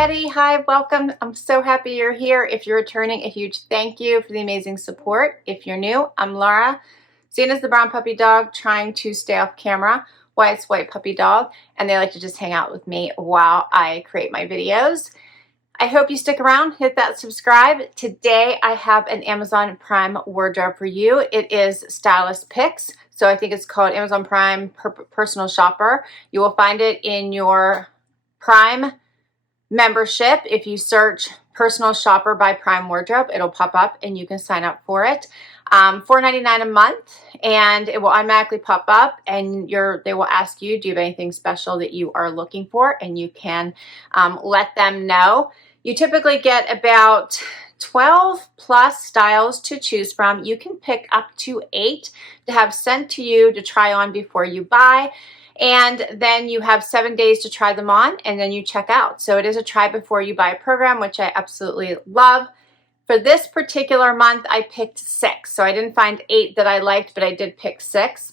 everybody. Hi, welcome. I'm so happy you're here. If you're returning, a huge thank you for the amazing support. If you're new, I'm Laura, seen as the brown puppy dog, trying to stay off camera. Wyatt's white puppy dog, and they like to just hang out with me while I create my videos. I hope you stick around, hit that subscribe. Today I have an Amazon Prime wardrobe for you. It is Stylist Picks, so I think it's called Amazon Prime Personal Shopper. You will find it in your Prime membership. If you search Personal Shopper by Prime Wardrobe, it'll pop up and you can sign up for it. $4.99 a month, and it will automatically pop up, and they will ask you, do you have anything special that you are looking for, and you can let them know. You typically get about 12 plus styles to choose from. You can pick up to 8 to have sent to you to try on before you buy. And then you have 7 days to try them on, and then you check out. So it is a try before you buy program, which I absolutely love. For this particular month, I picked 6. So I didn't find 8 that I liked, but I did pick 6.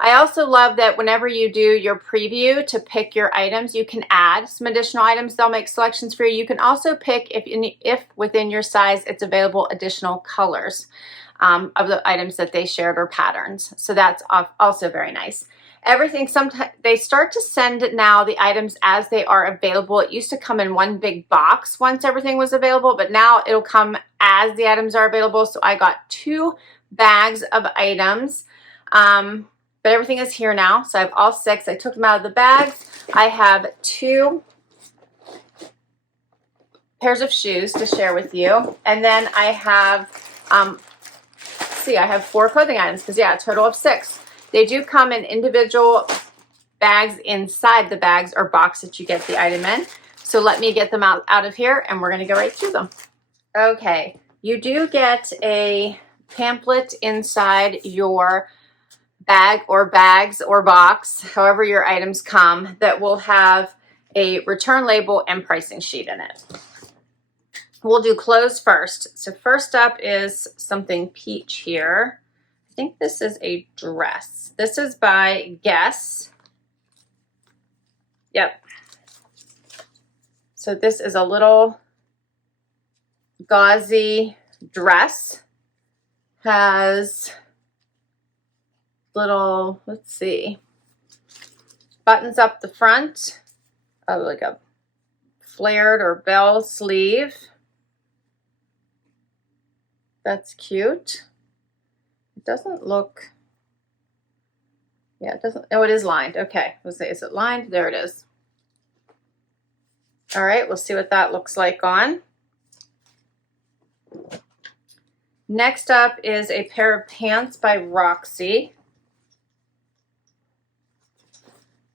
I also love that whenever you do your preview to pick your items, you can add some additional items. They'll make selections for you. You can also pick, if within your size it's available, additional colors of the items that they shared or patterns. So that's also very nice. Everything, sometimes they start to send now the items as they are available. It used to come in one big box once everything was available, but now it'll come as the items are available. So I got 2 bags of items, but everything is here now. So I have all 6. I took them out of the bags. I have 2 pairs of shoes to share with you. And then I have, I have 4 clothing items because, yeah, a total of 6. They do come in individual bags inside the bags or box that you get the item in. So let me get them out of here, and we're going to go right through them. Okay, you do get a pamphlet inside your bag or bags or box, however your items come, that will have a return label and pricing sheet in it. We'll do clothes first. So first up is something peach here. I think this is a dress. This is by Guess. Yep. So this is a little gauzy dress. Has little, let's see, buttons up the front, like a flared or bell sleeve. That's cute. It doesn't look, yeah, it doesn't, oh, it is lined. Okay, let's say, is it lined? There it is. All right, we'll see what that looks like on. Next up is a pair of pants by Roxy.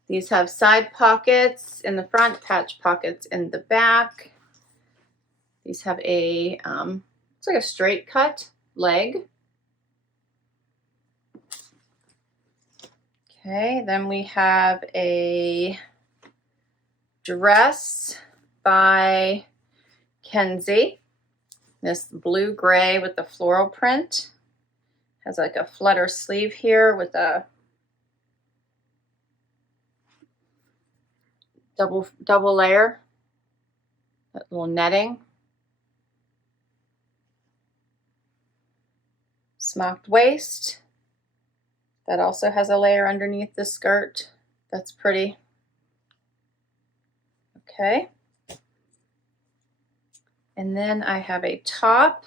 These have side pockets in the front, patch pockets in the back. These have a, looks like a straight cut leg. Okay, then we have a dress by Kenzie. This blue gray with the floral print. Has like a flutter sleeve here with a double layer. That little netting. Smocked waist. That also has a layer underneath the skirt. That's pretty. Okay. And then I have a top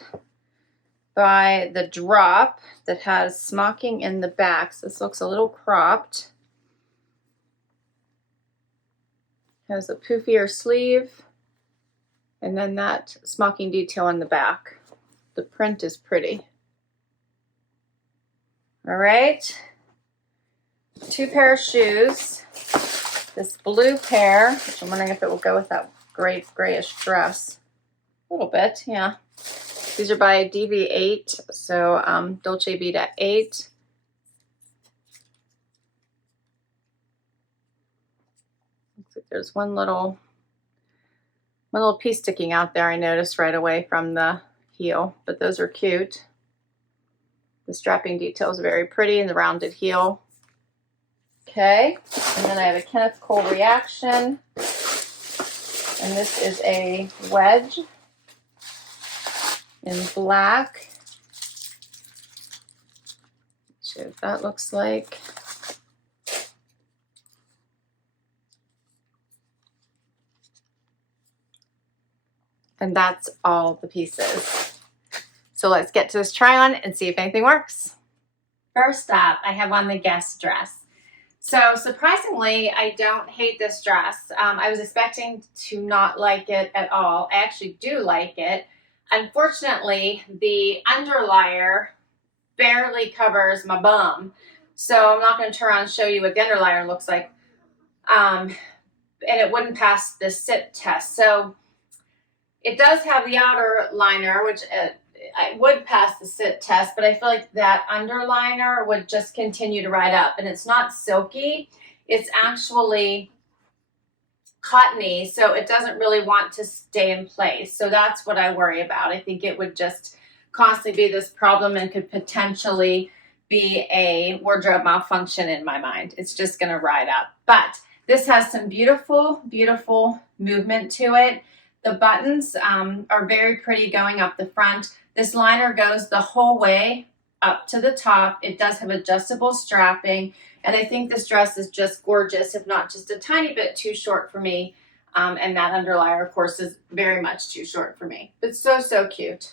by The Drop that has smocking in the back. So this looks a little cropped. Has a poofier sleeve. And then that smocking detail in the back. The print is pretty. All right. 2 pair of shoes. This blue pair, which I'm wondering if it will go with that grayish dress. A little bit, yeah. These are by DV8, so Dolce Vita 8. Looks like there's one little piece sticking out there I noticed right away from the heel, but those are cute. The strapping detail is very pretty in the rounded heel. Okay, and then I have a Kenneth Cole Reaction. And this is a wedge in black. See what that looks like. And that's all the pieces. So let's get to this try on and see if anything works. First up, I have on the guest dress. So surprisingly, I don't hate this dress. I was expecting to not like it at all. I actually do like it. Unfortunately, the underlayer barely covers my bum. So I'm not going to turn around and show you what the underlayer looks like. And it wouldn't pass the sit test. So it does have the outer liner, which I would pass the sit test, but I feel like that underliner would just continue to ride up. And it's not silky. It's actually cottony, so it doesn't really want to stay in place. So that's what I worry about. I think it would just constantly be this problem and could potentially be a wardrobe malfunction in my mind. It's just going to ride up. But this has some beautiful, beautiful movement to it. The buttons are very pretty going up the front. This liner goes the whole way up to the top. It does have adjustable strapping. And I think this dress is just gorgeous, if not just a tiny bit too short for me. And that underlayer, of course, is very much too short for me. But so, so cute.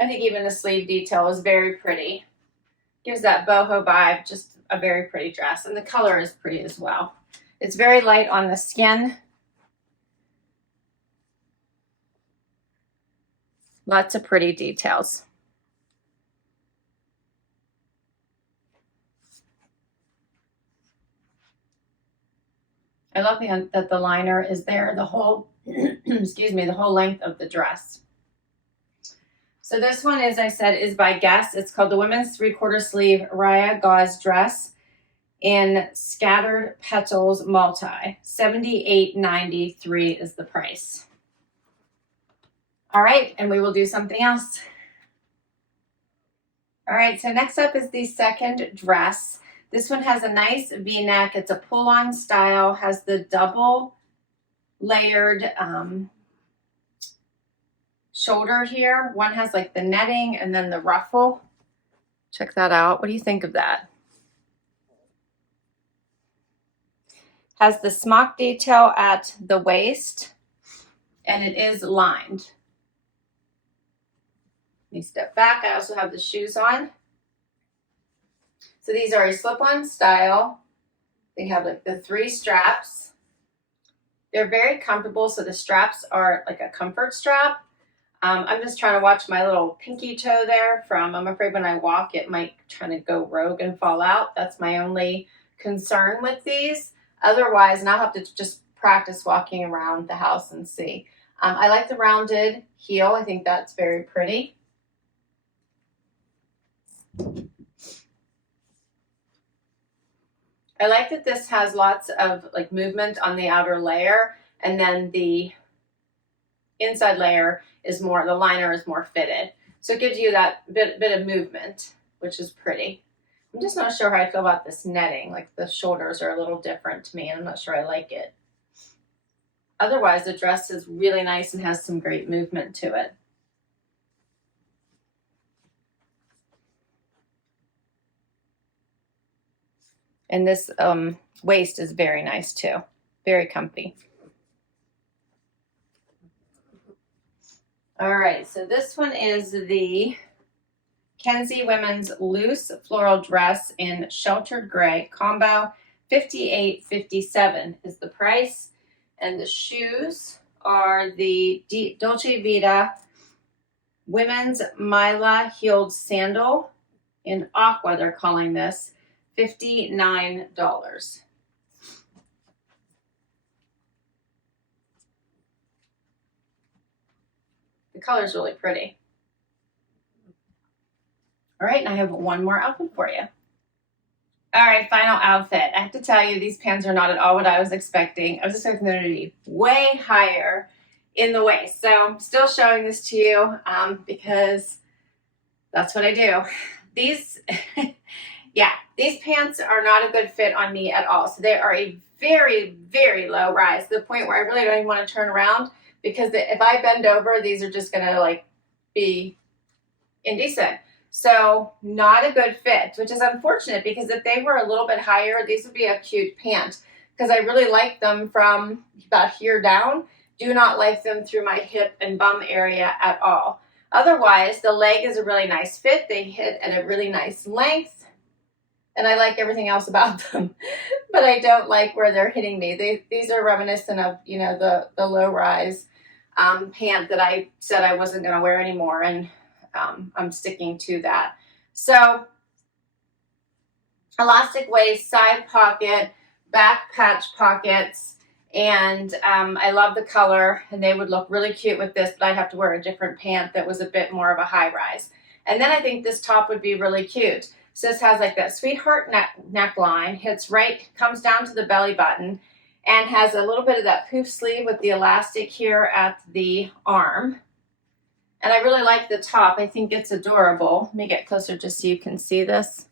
I think even the sleeve detail is very pretty. Gives that boho vibe, just a very pretty dress. And the color is pretty as well. It's very light on the skin. Lots of pretty details. I love that the liner is there the whole, excuse me, the whole length of the dress. So this one, as I said, is by Guess. It's called the Women's 3/4 Sleeve Raya Gauze Dress in Scattered Petals Multi. $78.93 is the price. All right, and we will do something else. All right, so next up is the second dress. This one has a nice V-neck. It's a pull-on style, has the double layered shoulder here. One has like the netting and then the ruffle. Check that out. What do you think of that? Has the smock detail at the waist, and it is lined. Let me step back. I also have the shoes on. So these are a slip-on style. They have like the 3 straps. They're very comfortable. So the straps are like a comfort strap. I'm just trying to watch my little pinky toe there from, I'm afraid when I walk, it might try to go rogue and fall out. That's my only concern with these. Otherwise, and I'll have to just practice walking around the house and see. I like the rounded heel. I think that's very pretty. I like that this has lots of like movement on the outer layer, and then the inside layer is more, the liner is more fitted. So it gives you that bit of movement, which is pretty. I'm just not sure how I feel about this netting. Like the shoulders are a little different to me, and I'm not sure I like it. Otherwise, the dress is really nice and has some great movement to it. And this waist is very nice too. Very comfy. All right, so this one is the Kenzie Women's Loose Floral Dress in Sheltered Gray Combo. $58.57 is the price. And the shoes are the Dolce Vita Women's Mila Heeled Sandal in Aqua, they're calling this. $59. The color is really pretty. All right, and I have one more outfit for you. All right, final outfit. I have to tell you, these pants are not at all what I was expecting. I was expecting them to be way higher in the waist. So I'm still showing this to you because that's what I do. These, yeah, these pants are not a good fit on me at all. So they are a very, very low rise to the point where I really don't even want to turn around, because if I bend over, these are just going to like be indecent. So not a good fit, which is unfortunate, because if they were a little bit higher, these would be a cute pant, because I really like them from about here down. Do not like them through my hip and bum area at all. Otherwise, the leg is a really nice fit. They hit at a really nice length, and I like everything else about them, but I don't like where they're hitting me. These are reminiscent of, you know, the low rise pant that I said I wasn't going to wear anymore, and I'm sticking to that. So elastic waist, side pocket, back patch pockets, and I love the color, and they would look really cute with this, but I'd have to wear a different pant that was a bit more of a high rise. And then I think this top would be really cute. So this has like that sweetheart neckline, hits right, comes down to the belly button, and has a little bit of that poof sleeve with the elastic here at the arm. And I really like the top. I think it's adorable. Let me get closer just so you can see this.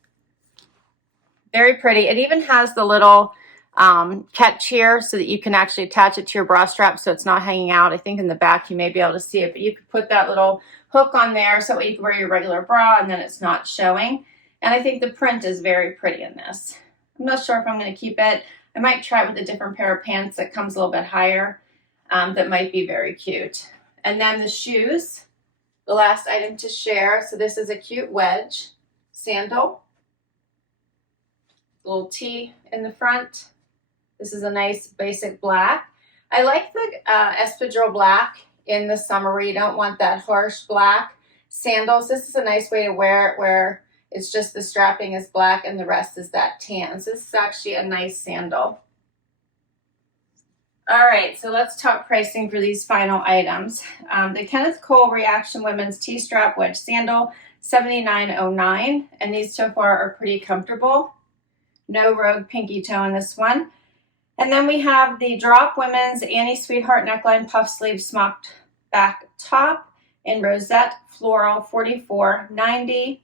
Very pretty. It even has the little catch here so that you can actually attach it to your bra strap so it's not hanging out. I think in the back you may be able to see it, but you could put that little hook on there so that you can wear your regular bra and then it's not showing. And I think the print is very pretty in this. I'm not sure if I'm going to keep it. I might try it with a different pair of pants that comes a little bit higher. That might be very cute. And then the shoes, the last item to share. So this is a cute wedge sandal. Little T in the front. This is a nice basic black. I like the espadrille black in the summer where you don't want that harsh black sandals. This is a nice way to wear it where it's just the strapping is black and the rest is that tan. So this is actually a nice sandal. All right, so let's talk pricing for these final items. The Kenneth Cole Reaction Women's T-Strap Wedge Sandal, $79.09, and these so far are pretty comfortable. No rogue pinky toe in this one. And then we have the Drop Women's Annie Sweetheart Neckline Puff Sleeve Smocked Back Top in Rosette Floral, $44.90.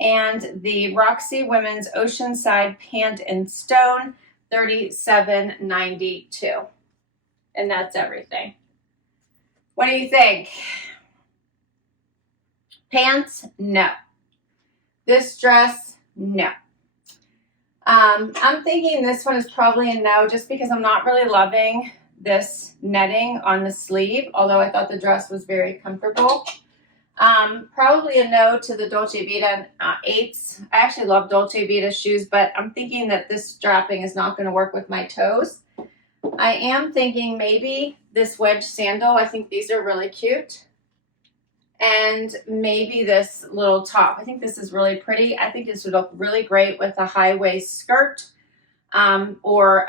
And the Roxy Women's Oceanside Pant in Stone, $37.92. And that's everything. What do you think? Pants? No. This dress? No. I'm thinking this one is probably a no, just because I'm not really loving this netting on the sleeve, although I thought the dress was very comfortable. Probably a no to the Dolce Vita 8s. I actually love Dolce Vita shoes, but I'm thinking that this strapping is not going to work with my toes. I am thinking maybe this wedge sandal. I think these are really cute. And maybe this little top. I think this is really pretty. I think this would look really great with a high waist skirt or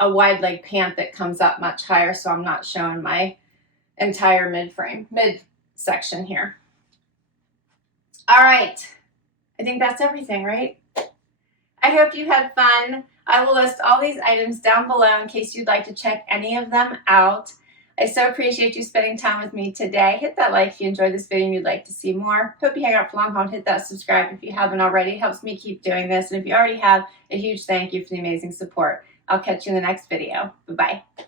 a wide leg pant that comes up much higher, so I'm not showing my entire mid section here. All right, I think that's everything, right? I hope you had fun. I will list all these items down below in case you'd like to check any of them out. I so appreciate you spending time with me today. Hit that like if you enjoyed this video and you'd like to see more. Hope you hang out for long haul and hit that subscribe if you haven't already. It helps me keep doing this. And if you already have, a huge thank you for the amazing support. I'll catch you in the next video. Bye-bye.